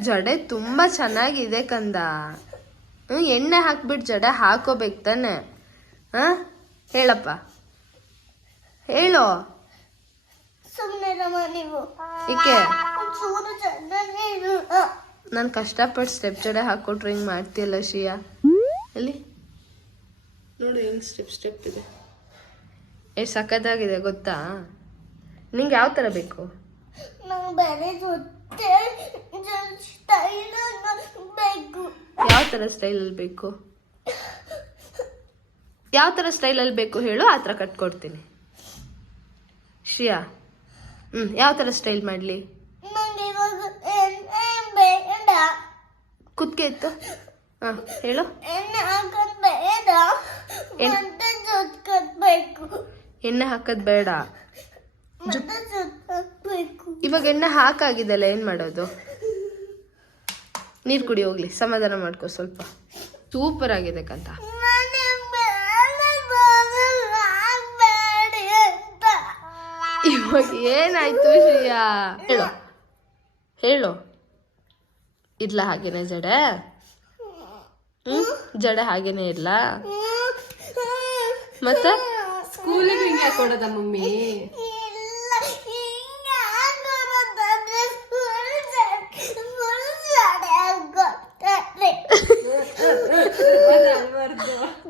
ಜಡೆ ತುಂಬಾ ಚೆನ್ನಾಗಿದೆ ಕಂದ. ಹ್ಞೂ ಎಣ್ಣೆ ಹಾಕ್ಬಿಟ್ಟು ಜಡೆ ಹಾಕೋಬೇಕು ತಾನೆ. ಹಾ ಹೇಳಪ್ಪ. ಹೇಳು. ಏಕೆ? ನಾನು ಕಷ್ಟಪಟ್ಟು ಸ್ಟೆಪ್ ಜಡೆ ಹಾಕೊಟ್ರೆ ಹಿಂಗೆ ಮಾಡ್ತೀಯಲ್ಲ ಶಿಯಾ ಎಲ್ಲಿ? ನೋಡು ಹೆಂಗ್ ಸ್ಟೆಪ್ ಸ್ಟೆಪ್ ಇದೆ. ಎಷ್ಟು ಸಖತ್ತಾಗಿದೆ ಗೊತ್ತಾ? ನಿಂಗೆ ಯಾವ ಥರ ಬೇಕು? ಯಾವ ಥರ ಸ್ಟೈಲಲ್ಲಿ ಬೇಕು? ಯಾವ ಥರ ಸ್ಟೈಲಲ್ಲಿ ಬೇಕು ಹೇಳು ಆ ಥರ ಕಟ್ಕೊಡ್ತೀನಿ ಶ್ರಿಯಾ ಹ್ಞೂ ಯಾವ ಥರ ಸ್ಟೈಲ್ ಮಾಡಲಿ? ಬೇಡ ಕುತ್ಕೆ ಇತ್ತು ಹಾಂ ಹೇಳು. ಎಣ್ಣೆ ಹಾಕೋದ್ ಬೇಡ ಎಣ್- ಮತ್ತೆ ಜೊತೆ ಕಟ್ಬೇಕು ಎಣ್ಣೆ ಹಾಕೋದು ಬೇಡ ಮತ್ತೆ ಜೊತೆ ಕಟ್ಬೇಕು ಇವಾಗ ಎಣ್ಣೆ ಹಾಕಾಗಿದೆಲ್ಲ ಏನು ಮಾಡೋದು? ನೀರು ಕುಡಿ, ಹೋಗ್ಲಿ. ಸಮಾಧಾನ ಮಾಡ್ಕೋ ಸ್ವಲ್ಪ. ಸೂಪರ್ ಆಗಿದೆ ಕಂತ. ಇವಾಗ ಏನಾಯ್ತು ಶ್ರೀಯಾ? ಹೇಳು. ಹೇಳು. ಇರ್ಲ ಹಾಗೇನೆ ಜಡೆ? ಹ್ಮ್? ಜಡೆ ಹಾಗೇನೆ ಇರ್ಲ ಮತ್ತೆ? ಸ್ಕೂಲಿಗೆ ಹಿಂಗೆ ಕೊಡೋದ ಮಮ್ಮಿ ಇಲ್ಲ, ಹಿಂಗೆ ಹಾಕೋದಂದ್ರೆ full ಜಡೆ- full ಜಡೆ ಆಗೋಗ್ತದೆ.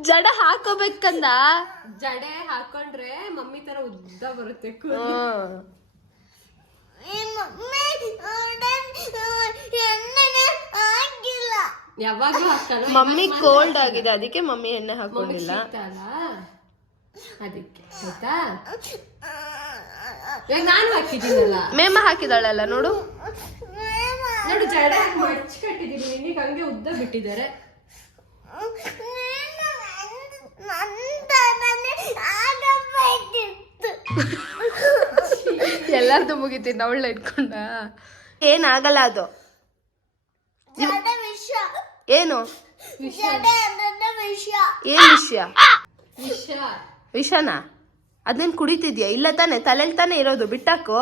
ಜಡೆ ಹಾಕೋಬೇಕಂದ? ಜಡೆ ಹಾಕೊಂಡ್ರೆ ಮಮ್ಮಿ ತರ ಉದ್ದ ಬರುತ್ತೆ ಕೂದ್ಲು. ಯಾವಾಗ್ಲೂ ಹಾಕಲ್ಲ ಮಮ್ಮಿ ಕೋಲ್ಡ್ ಆಗಿದೆ ಅದಕ್ಕೆ ಮಮ್ಮಿ ಎಣ್ಣೆ ಹಾಕೊಂಡಿಲ್ಲ. ಅದಕ್ಕೆ ಆಯ್ತಾ? ಇವಾಗ ನಾನು ಹಾಕಿದ್ದೀನಲ್ಲ. ಮೇಮ ಹಾಕಿದಾಳಲ್ಲ ನೋಡು. ನೋಡು ಜಡೆ ಮಡ್ಚ್ ಕಟ್ಟಿದೀನಿ. ನಿನಗೆ ಹಂಗೆ ಉದ್ದ ಬಿಟ್ಟಿದ್ದಾರೆ ನೀನು ನನ್- ನನ್ ತರನೇ ಆಗಬೇಕಿತ್ತು ಎಲ್ಲಾರ್ದು ಮುಗಿತೀನಿ ಅವಳ ಇಟ್ಕೊಂಡ. ಏನಾಗಲ್ಲ ಅದು. ಏನು? ಏನ್ ವಿಷಯ? ವಿಷ. ವಿಷನಾ? ಅದನ್ನ ಕುಡಿತಿದ್ಯಾ? ಇಲ್ಲ ತಾನೆ ತಲೆಲ್ ತಾನೆ ಇರೋದು ಬಿಟ್ಟಾಕು.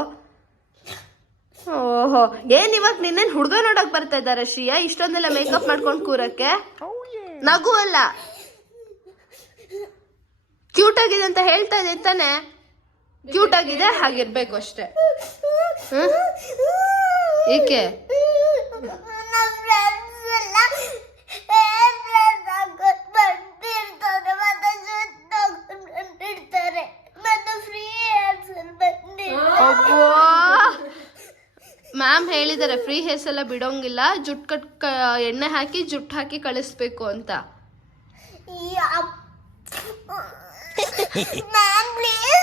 ಓಹೋ ಏನ್ ಇವಾಗ ನಿನ್ನೇನು ಹುಡುಗ ನೋಡಕ್ ಬರ್ತಾ ಇದ್ದಾರೆ ಶ್ರೀಯಾ? ಇಷ್ಟೊಂದೆಲ್ಲ ಮೇಕಪ್ ಮಾಡ್ಕೊಂಡು ಕೂರಕ್ಕೆ? ನಗು ಅಲ್ಲ. ಕ್ಯೂಟ್ ಆಗಿದೆ ಅಂತ ಹೇಳ್ತಾ ಇದೆ ತಾನೆ. ಕ್ಯೂಟ್ ಆಗಿದೆ ಹಾಗಿರ್ಬೇಕು ಅಷ್ಟೇ. ಏಕೆ? ಮ್ಯಾಮ್ ಹೇಳಿದ್ದಾರೆ ಫ್ರೀ ಹೇರ್ಸ್ ಎಲ್ಲ ಬಿಡೋಂಗಿಲ್ಲ ಜುಟ್ ಕಟ್ ಎಣ್ಣೆ ಹಾಕಿ ಜುಟ್ ಹಾಕಿ ಕಳಿಸ್ಬೇಕು ಅಂತ. ಮ್ಯಾಮ್ ಪ್ಲೀಸ್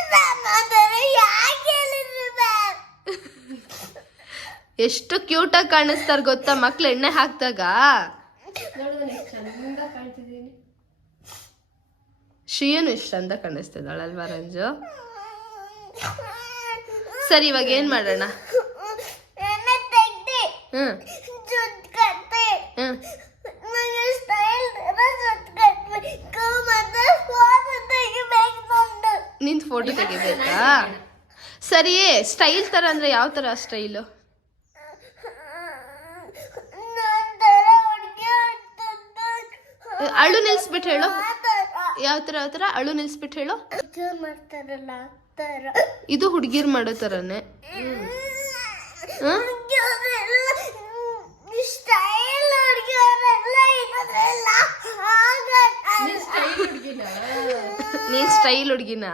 ಎಷ್ಟು ಕ್ಯೂಟ್ ಆಗಿ ಕಾಣಿಸ್ತಾರ ಗೊತ್ತಾ? ಮಕ್ಳು ಎಣ್ಣೆ ಹಾಕ್ದಾಗ? ಶ್ರೀಯನು ಇಷ್ಟ ಅಂತ ಕಾಣಿಸ್ತಿದ್ದಾಳಲ್ವಾ ರಂಜು? ಸರಿ ಇವಾಗ ಏನ್ ಮಾಡೋಣ? ಎಣ್ಣೆ ತೆಗ್ದು ಹ್ಮ್ ಜುಟ್ಟು ಕಟ್ಟಿ ಹ್ಮ್ ನನಗೆ ಸ್ಟೈಲ್ ತರ ಜುಟ್ಟು ಕಟ್ಟಬೇಕು ಮತ್ತೆ ಫೋಟೋ ತೆಗಿಬೇಕು ನಂದು ನಿಂತ್ ಫೋಟೋ ತೆಗಿಬೇಕಾ? ಸರಿ ಸ್ಟೈಲ್ ತರ ಅಂದ್ರೆ ಯಾವ ತರ ಸ್ಟೈಲು ಅಳು ನಿಲ್ಸ್ಬಿಟ್ಟು ಹೇಳು. ಯಾವ ತರ ಯಾವ ತರ? ಅಳು ನಿಲ್ಸ್ಬಿಟ್ಟು ಹೇಳು. ಇದು ಹುಡ್ಗಿರ್ ಮಾಡೋ ತರನೇ. ಹ್ಮ್ ಹುಡುಗಿಯವರೆಲ್ಲ ಸ್ಟೈಲ್ ಹುಡುಗಿಯವರೆಲ್ಲ ಇರೋದ್ರೆಲ್ಲ ಆಗಲ್ಲ ಸ್ಟೈಲ್ ಹುಡುಗಿನ ನೀನ್ ಸ್ಟೈಲ್ ಹುಡುಗಿನಾ?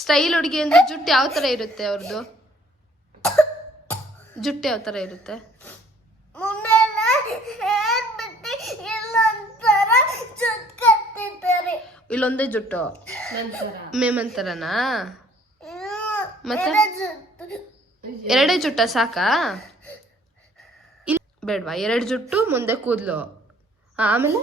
ಸ್ಟೈಲ್ ಹುಡುಗಿ ಅಂದ್ರೆ ಜುಟ್ಟು ಯಾವ ತರ ಇರುತ್ತೆ ಅವ್ರದ್ದು ಜುಟ್ಟು ಯಾವ ತರ ಇರುತ್ತೆ? ಇಲ್ಲೊಂದೇ ಜುಟ್ಟು? ನಂತರ ಮೇಮನ್ ತರನಾ ಮತ್ತೆ? ಎರಡೇ ಜುಟ್ಟ. ಸಾಕಾ? ಇಲ್ಲ ಬೇಡ್ವಾ ಎರಡು ಜುಟ್ಟು ಮುಂದೆ ಕೂದಲು. ಆಮೇಲೆ?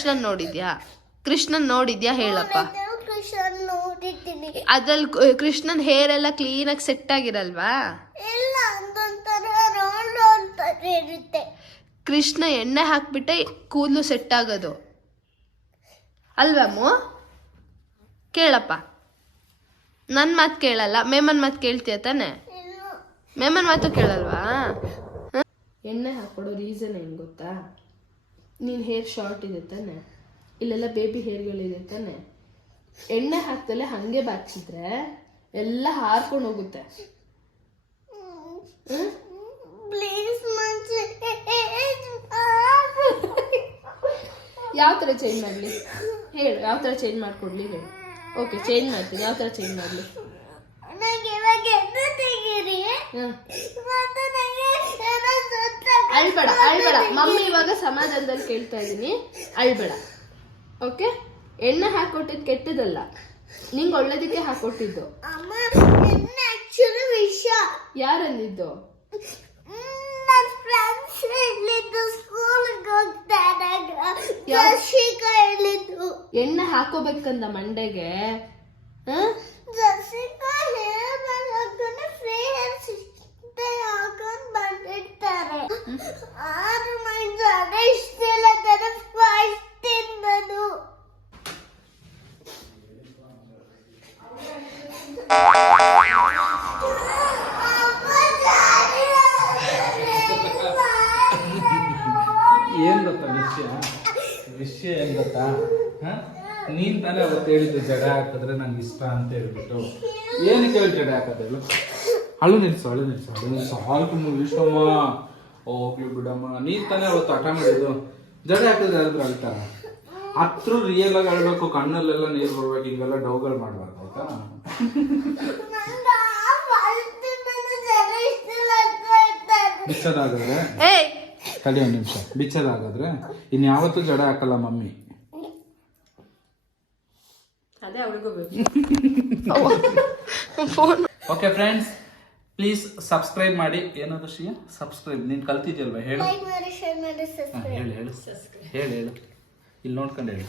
ಕೃಷ್ಣನ್ ನೋಡಿದ್ಯಾ? ಕೃಷ್ಣನ್ ನೋಡಿದ್ಯಾ ಹೇಳಪ್ಪ? ನಾನು ಕೃಷ್ಣನ್ ನೋಡಿದ್ದೀನಿ ಅದ್ರಲ್ಲಿ ಕೃಷ್ಣನ್ ಹೇರ್ ಎಲ್ಲ ಆಗಿ ಸೆಟ್ ಆಗಿರಲ್ವಾ? ಇಲ್ಲ ಅದೊಂಥರ ರೌಂಡ್ ರೌಂಡ್ ತರ ಇರುತ್ತೆ. ಕೃಷ್ಣ ಎಣ್ಣೆ ಹಾಕ್ಬಿಟ್ಟೆ ಕೂದಲು ಸೆಟ್ ಆಗೋದು. ಅಲ್ವಮ್ಮು ಕೇಳಪ್ಪ. ನನ್ನ ಮಾತು ಕೇಳಲ್ಲ ಮೇಮನ್ ಮಾತು ಕೇಳ್ತೀಯ ತಾನೆ? ಮೇಮನ್ ಮಾತು ಕೇಳಲ್ವಾ? ಎಣ್ಣೆ ಹಾಕೊಡೋ ರೀಸನ್ ಏನು ಗೊತ್ತಾ? ನೀನು ಹೇರ್ ಶಾರ್ಟ್ ಇದೆ ತಾನೆ? ಇಲ್ಲೆಲ್ಲ ಬೇಬಿ ಹೇರ್ಗಳಿದೆ ತಾನೆ? ಎಣ್ಣೆ ಹಾಕ್ದಲೆ ಹಾಗೆ ಬಾಚಿದ್ರೆ ಎಲ್ಲ ಹಾರ್ಕೊಂಡು ಹೋಗುತ್ತೆ. ಯಾವ ಥರ ಚೇಂಜ್ ಮಾಡಲಿ? ಹೇಳು ಯಾವ ಥರ ಚೇಂಜ್ ಮಾಡಿಕೊಡ್ಲಿ ಹೇಳು. ಓಕೆ ಚೇಂಜ್ ಮಾಡ್ತೀನಿ. ಯಾವ ಥರ ಚೇಂಜ್ ಮಾಡಲಿ? ಹಾಂ. ಅಳ್ಬೇಡ ಅಳ್ಬೇಡ. ಮಮ್ಮಿ ಇವಾಗ ಸಮಾಧಾನದಲ್ಲಿ ಕೇಳ್ತಾ ಇದ್ದೀನಿ. ಅಳ್ಬೇಡ. ಓಕೆ ಎಣ್ಣೆ ಹಾಕೊಟ್ಟಿದ್ ಕೆಟ್ಟದಲ್ಲ ನಿಂಗೆ ಒಳ್ಳೇದಕ್ಕೆ ಹಾಕೊಟ್ಟಿದ್ದು. ಯಾರಂದಿದ್ದು ಎಣ್ಣೆ ಹಾಕೋಬೇಕಂದ ಮಂಡೆಗೆ ಹಾಂ? ವಿಷಯ? ವಿಷಯ ಏನ್ ಗೊತ್ತಾ? ಹ? ನೀನ್ ತಾನೇ ಅವತ್ತು ಹೇಳಿದ್ದು ಜಡ ಹಾಕಿದ್ರೆ ನಂಗೆ ಇಷ್ಟ ಅಂತ ಹೇಳ್ಬಿಟ್ಟು. ಏನಕ್ಕೆ ಹೇಳಿ ಜಡ ಹಾಕೋದು ಹೇಳು ಅಳು ನಿಲ್ಸು ಅಳು ನಿಲ್ಸು ಅಳು ನಿಲ್ಸು. ಹಾಲ್ಕು ಇಷ್ಟಮ್ಮ ಹೋಗ್ಲಿ ಬಿಡಮ್ಮ. ನೀನ್ ತಾನೇ ಅವತ್ತು ಹಠ ಮಾಡಿದ್ದು. ಜಡ ಹಾಕಿದ್ರೆ ಯಾರಾದ್ರೂ ಅಳ್ತಾರ? ಹತ್ರ ರಿಯಲ್ ಆಗಿ ಅಳ್ಬೇಕು ಕಣ್ಣಲ್ಲೆಲ್ಲ ನೀರು ಬರ್ಬೇಕು ಹಿಂಗೆಲ್ಲ ಡೌಗಳು ಮಾಡ್ಬಾರ್ದು ಆಯ್ತಾ ಇಷ್ಟ ಆ ತಡಿ ಒಂದು ನಿಮಿಷ. ಬಿಚ್ಚೋದಾಗಾದ್ರೆ ಇನ್ಯಾವತ್ತೂ ಜಡ ಹಾಕಲ್ಲ ಮಮ್ಮಿ. ಅದೇ phone okay friends please subscribe ಮಾಡಿ. ಏನಾದ್ರು ಶ್ರೀಯ ಸಬ್ಸ್ಕ್ರೈಬ್ ನೀನು ಕಲ್ತಿದ್ಯಲ್ವಾ? ಹೇಳು. ಲೈಕ್ ಮಾಡಿ ಶೇರ್ ಮಾಡಿ ಹಾ, ಹೇಳು ಹೇಳು. ಹೇಳು ಹೇಳು. ಇಲ್ಲಿ ನೋಡ್ಕೊಂಡು ಹೇಳಿ.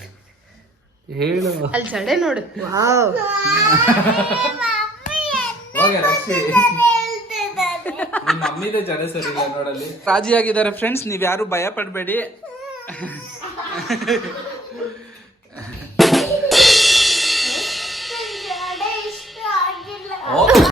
ಹೇಳು. ಅಲ್ಲಿ ಜಡೆ ನೋಡು. ವಾವ್ ಹೋಗ ರಕ್ಷಿ. ಹೇಳ್ತಿದ್ದಾರೆ ಜನ ಸರಿ ನೋಡಲ್ಲಿ. ರಾಜಿಯಾಗಿದ್ದಾರೆ ಫ್ರೆಂಡ್ಸ್ ನೀವು ಯಾರು ಭಯ ಪಡಬೇಡಿ.